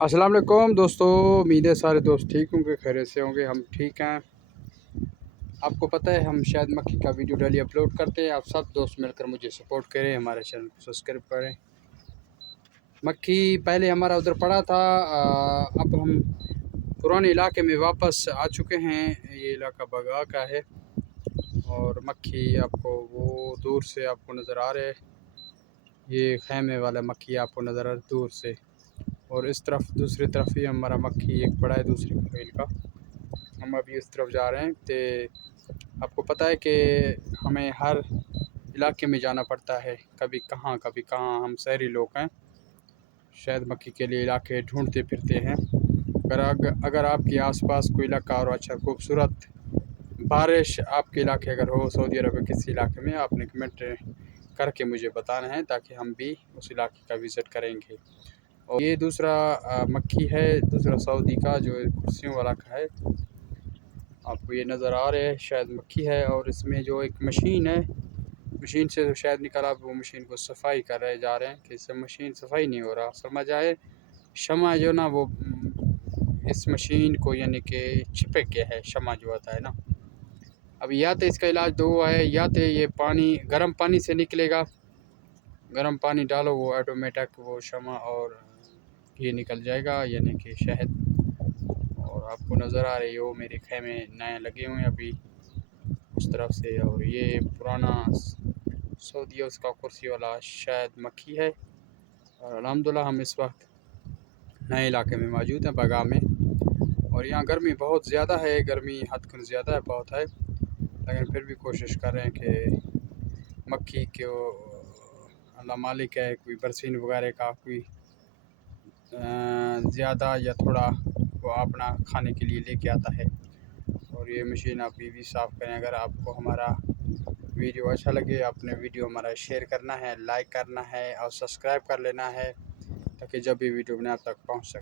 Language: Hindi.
अस्सलाम वालेकुम दोस्तों। उम्मीद है सारे दोस्त ठीक होंगे, खैरियत से होंगे। हम ठीक हैं। आपको पता है हम शायद मक्खी का वीडियो डेली अपलोड करते हैं। आप सब दोस्त मिलकर मुझे सपोर्ट करें, हमारे चैनल को सब्सक्राइब करें। मक्खी पहले हमारा उधर पड़ा था, अब हम पुराने इलाके में वापस आ चुके हैं। ये इलाका बगा का है और मक्खी आपको वो दूर से आपको नज़र आ रहे हैं। ये खैमे वाला मक्खी आपको नज़र आ रहा है दूर से, और इस तरफ दूसरी तरफ ही हमारा मक्खी एक पड़ा है दूसरी फील्ड का। हम अभी उस तरफ जा रहे हैं। तो आपको पता है कि हमें हर इलाके में जाना पड़ता है, कभी कहाँ। हम शहरी लोग हैं, शहद मक्खी के लिए इलाके ढूंढते फिरते हैं। अगर आपके आसपास कोई इलाका और अच्छा खूबसूरत बारिश आपके इलाके अगर हो, सऊदी अरब के किसी इलाके में, आपने कमेंट करके मुझे बताना है ताकि हम भी उस इलाके का विज़िट करेंगे। और ये दूसरा मक्खी है, दूसरा सऊदी का जो कुर्सियों वाला का है। आपको ये नज़र आ रहा है शायद मक्खी है, और इसमें जो एक मशीन है, मशीन से तो शायद निकला। आप वो मशीन को सफाई कर रहे जा रहे हैं कि इससे मशीन सफाई नहीं हो रहा, समझ आए। शमा जो ना वो इस मशीन को यानी कि चिपक गया है, शमा जो आता है ना। अब या तो इसका इलाज दो है, या तो ये पानी गर्म पानी से निकलेगा, गर्म पानी डालो वो ऑटोमेटिक वो शमा और ये निकल जाएगा यानी कि शहद। और आपको नज़र आ रही हो मेरे खेमे नए लगे हुए हैं अभी उस तरफ से। और ये पुराना सऊदी उसका कुर्सी वाला शायद मक्खी है। और अल्हम्दुलिल्लाह हम इस वक्त नए इलाके में मौजूद हैं, बगा में। और यहाँ गर्मी बहुत ज़्यादा है, गर्मी हद से ज़्यादा है, बहुत है। लेकिन फिर भी कोशिश कर रहे हैं कि मक्खी को अल्लाह मालिक है, कोई बरसीन वगैरह का कोई ज़्यादा या थोड़ा वो अपना खाने के लिए लेके आता है। और ये मशीन आप भी साफ़ करें। अगर आपको हमारा वीडियो अच्छा लगे, आपने वीडियो हमारा शेयर करना है, लाइक करना है और सब्सक्राइब कर लेना है ताकि जब भी वीडियो बने आप तक पहुंच सके।